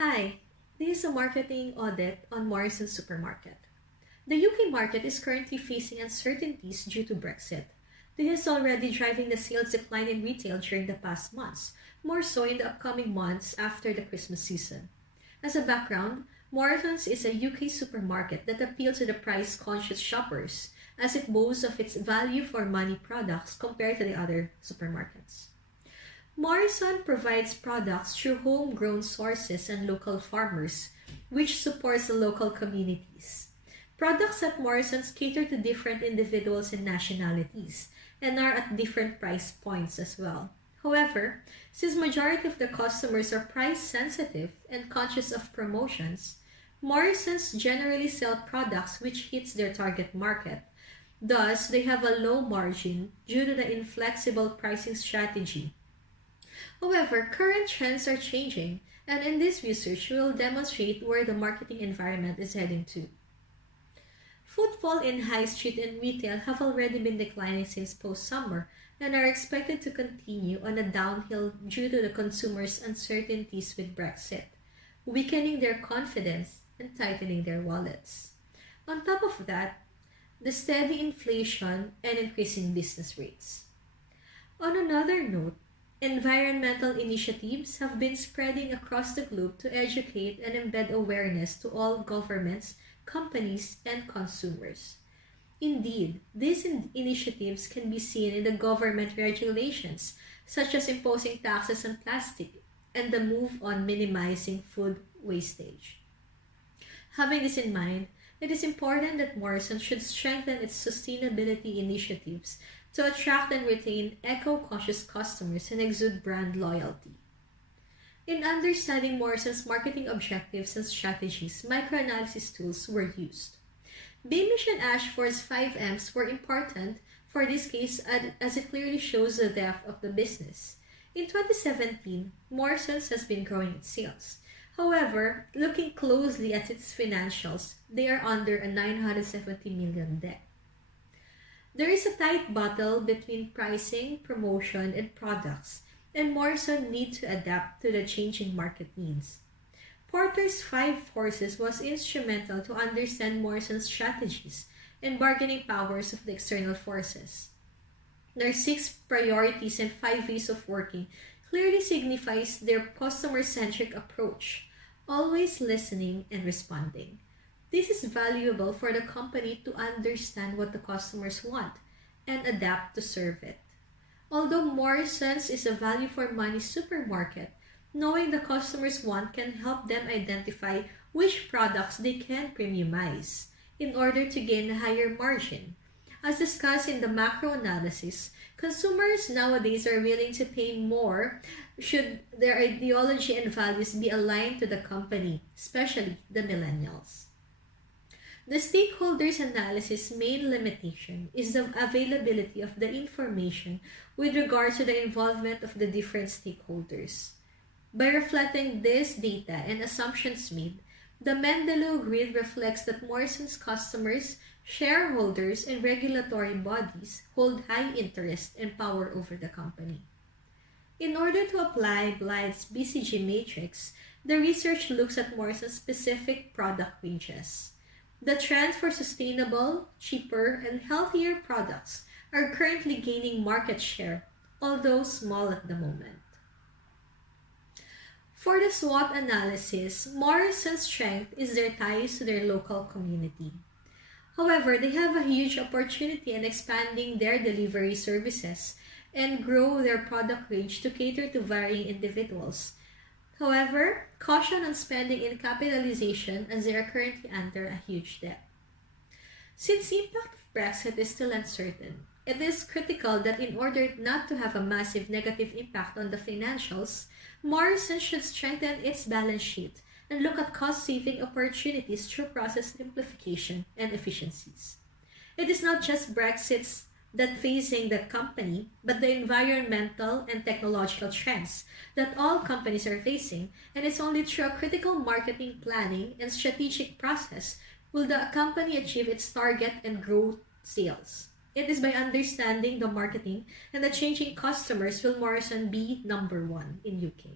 Hi, this is a marketing audit on Morrisons supermarket. The UK market is currently facing uncertainties due to Brexit. This is already driving the sales decline in retail during the past months, more so in the upcoming months after the Christmas season. As a background, Morrisons is a UK supermarket that appeals to the price-conscious shoppers as it boasts of its value for money products compared to the other supermarkets. Morrison provides products through homegrown sources and local farmers, which supports the local communities. Products at Morrison's cater to different individuals and nationalities, and are at different price points as well. However, since majority of the customers are price sensitive and conscious of promotions, Morrisons generally sell products which hits their target market. Thus, they have a low margin due to the inflexible pricing strategy. However, current trends are changing, and in this research, we will demonstrate where the marketing environment is heading to. Footfall in high street and retail have already been declining since post-summer and are expected to continue on a downhill due to the consumers' uncertainties with Brexit, weakening their confidence and tightening their wallets. On top of that, the steady inflation and increasing business rates. On another note, environmental initiatives have been spreading across the globe to educate and embed awareness to all governments, companies, and consumers. Indeed, these initiatives can be seen in the government regulations, such as imposing taxes on plastic and the move on minimizing food wastage. Having this in mind, it is important that Morrison should strengthen its sustainability initiatives to attract and retain eco-conscious customers and exude brand loyalty. In understanding Morrison's marketing objectives and strategies, microanalysis tools were used. Beamish and Ashford's 5Ms were important for this case as it clearly shows the depth of the business. In 2017, Morrisons has been growing its sales. However, looking closely at its financials, they are under a 970 million debt. There is a tight battle between pricing, promotion, and products, and Morrison needs to adapt to the changing market needs. Porter's 5 Forces was instrumental to understand Morrison's strategies and bargaining powers of the external forces. Their 6 priorities and 5 ways of working clearly signifies their customer-centric approach, always listening and responding. This is valuable for the company to understand what the customers want and adapt to serve it. Although Morrisons is a value for money supermarket, knowing the customers' want can help them identify which products they can premiumize in order to gain a higher margin. As discussed in the macro analysis, consumers nowadays are willing to pay more should their ideology and values be aligned to the company, especially the millennials. The stakeholders analysis main limitation is the availability of the information with regard to the involvement of the different stakeholders. By reflecting this data and assumptions made, the Mendeley grid reflects that Morrison's customers, shareholders, and regulatory bodies hold high interest and power over the company. In order to apply Blythe's BCG matrix, the research looks at Morrison's specific product ranges. The trend for sustainable, cheaper, and healthier products are currently gaining market share, although small at the moment. For the SWOT analysis, Morrison's strength is their ties to their local community. However, they have a huge opportunity in expanding their delivery services and grow their product range to cater to varying individuals. However, caution on spending in capitalization as they are currently under a huge debt. Since the impact of Brexit is still uncertain, it is critical that in order not to have a massive negative impact on the financials, Morrison should strengthen its balance sheet and look at cost-saving opportunities through process simplification and efficiencies. It is not just Brexit's that facing the company, but the environmental and technological trends that all companies are facing, and it's only through a critical marketing planning and strategic process will the company achieve its target and grow sales. It is by understanding the marketing and the changing customers will Morrison be number 1 in UK.